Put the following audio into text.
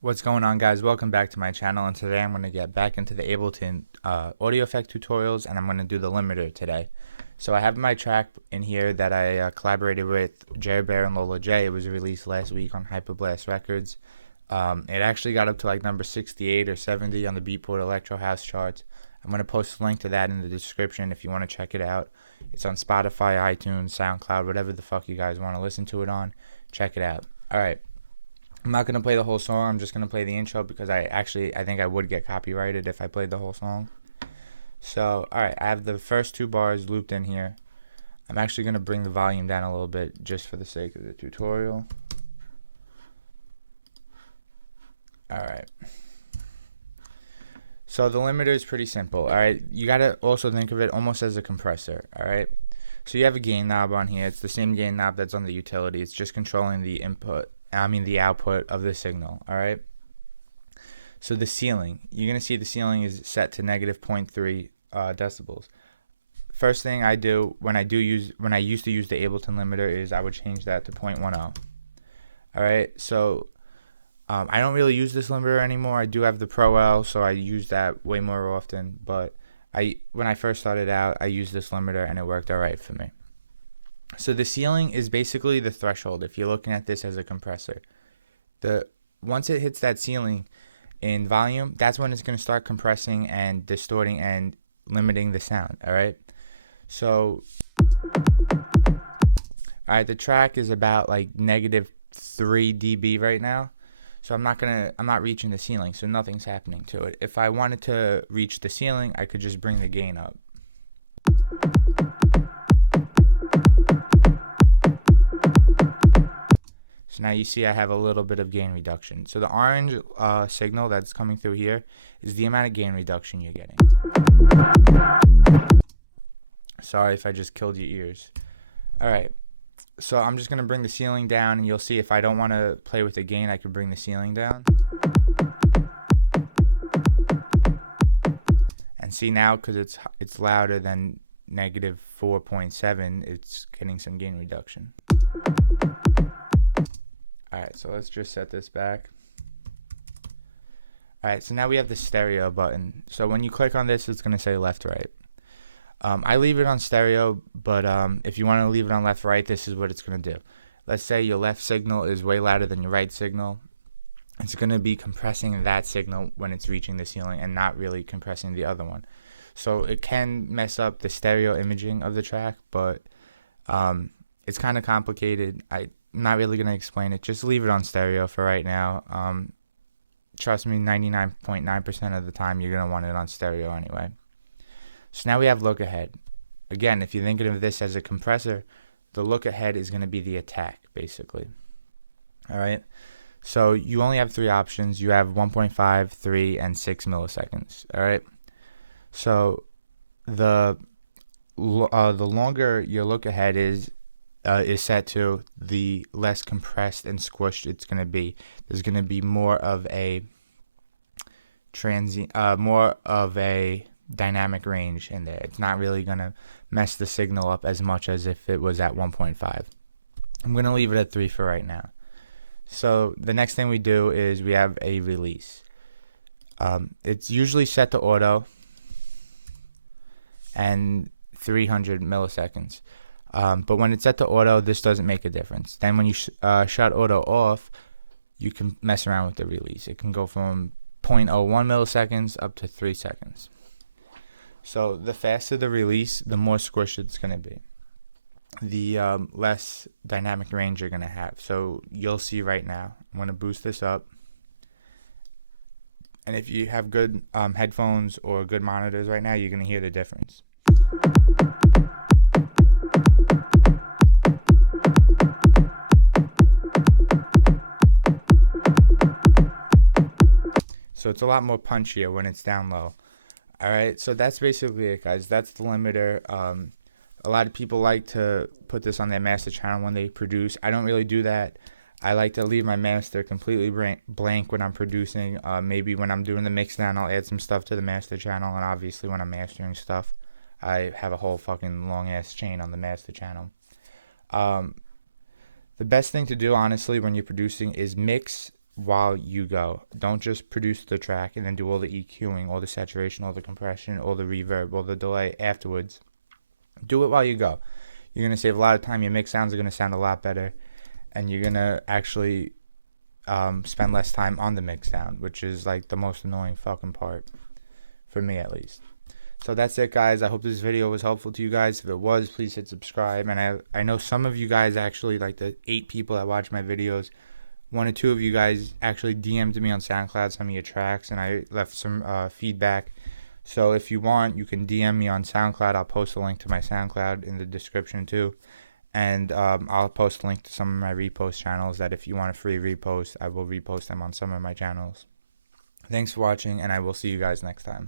What's going on, guys? Welcome back to my channel, and today I'm going to get back into the Ableton audio effect tutorials, and I'm going to do the limiter today. So I have my track in here that I collaborated with Jerry Bear and Lola J. It was released last week on Hyperblast Records. It actually got up to like number 68 or 70 on the Beatport Electro House charts. I'm going to post a link to that in the description if you want to check it out. It's on Spotify, iTunes, SoundCloud, whatever the fuck you guys want to listen to it on. Check it out. Alright. I'm not going to play the whole song. I'm just going to play the intro because I think I would get copyrighted if I played the whole song. So, alright, I have the first two bars looped in here. I'm actually going to bring the volume down a little bit just for the sake of the tutorial. Alright. So the limiter is pretty simple. Alright, you got to also think of it almost as a compressor. Alright. So you have a gain knob on here. It's the same gain knob that's on the utility. It's just controlling the the output of the signal. Alright. So the ceiling, you're going to see the ceiling is set to negative 0.3 decibels. First thing I do when I used to use the Ableton limiter is I would change that to 0.10. Alright, so I don't really use this limiter anymore. I do have the Pro L, so I use that way more often, but when I first started out, I used this limiter and it worked alright for me. So the ceiling is basically the threshold if you're looking at this as a compressor. Once it hits that ceiling in volume, that's when it's going to start compressing and distorting and limiting the sound. Alright, so the track is about like negative 3 dB right now. So I'm not reaching the ceiling, so nothing's happening to it. If I wanted to reach the ceiling, I could just bring the gain up. So now you see I have a little bit of gain reduction. So the orange signal that's coming through here is the amount of gain reduction you're getting. Sorry if I just killed your ears. Alright, so I'm just going to bring the ceiling down, and you'll see if I don't want to play with the gain, I could bring the ceiling down. And see now, because it's louder than negative 4.7, it's getting some gain reduction. Alright, so let's just set this back. Alright, so now we have the stereo button. So when you click on this, it's going to say left, right. I leave it on stereo, but if you want to leave it on left, right, this is what it's going to do. Let's say your left signal is way louder than your right signal. It's going to be compressing that signal when it's reaching the ceiling and not really compressing the other one. So it can mess up the stereo imaging of the track, but it's kind of complicated. I'm not really going to explain it. Just leave it on stereo for right now. Trust me, 99.9% of the time you're going to want it on stereo anyway. So now we have look ahead. Again, if you're thinking of this as a compressor, the look ahead is going to be the attack, basically. Alright, so you only have three options. You have 1.5, 3, and 6 milliseconds. Alright, so the longer your look ahead is set to, the less compressed and squished it's going to be. There's going to be more of a dynamic range in there. It's not really going to mess the signal up as much as if it was at 1.5. I'm going to leave it at 3 for right now. So the next thing we do is we have a release. It's usually set to auto and 300 milliseconds. But when it's set to auto, this doesn't make a difference. Then when you shut auto off, you can mess around with the release. It can go from 0.01 milliseconds up to 3 seconds. So the faster the release, the more squished it's going to be. The less dynamic range you're going to have. So you'll see right now. I'm going to boost this up. And if you have good headphones or good monitors right now, you're going to hear the difference. So it's a lot more punchier when it's down low. Alright, so that's basically it, guys. That's the limiter. A lot of people like to put this on their master channel when they produce. I don't really do that. I like to leave my master completely blank when I'm producing. Maybe when I'm doing the mix down, I'll add some stuff to the master channel. And obviously when I'm mastering stuff, I have a whole fucking long ass chain on the master channel. The best thing to do, honestly, when you're producing is mix while you go. Don't just produce the track and then do all the EQing, all the saturation, all the compression, all the reverb, all the delay afterwards. Do it while you go. You're going to save a lot of time. Your mix sounds are going to sound a lot better, and you're going to actually spend less time on the mix sound, which is like the most annoying fucking part, for me at least. So that's it, guys. I hope this video was helpful to you guys. If it was, please hit subscribe. And I know some of you guys actually, like the 8 people that watch my videos, 1 or 2 of you guys actually DM'd me on SoundCloud some of your tracks, and I left some feedback. So if you want, you can DM me on SoundCloud. I'll post a link to my SoundCloud in the description too. And I'll post a link to some of my repost channels that if you want a free repost, I will repost them on some of my channels. Thanks for watching, and I will see you guys next time.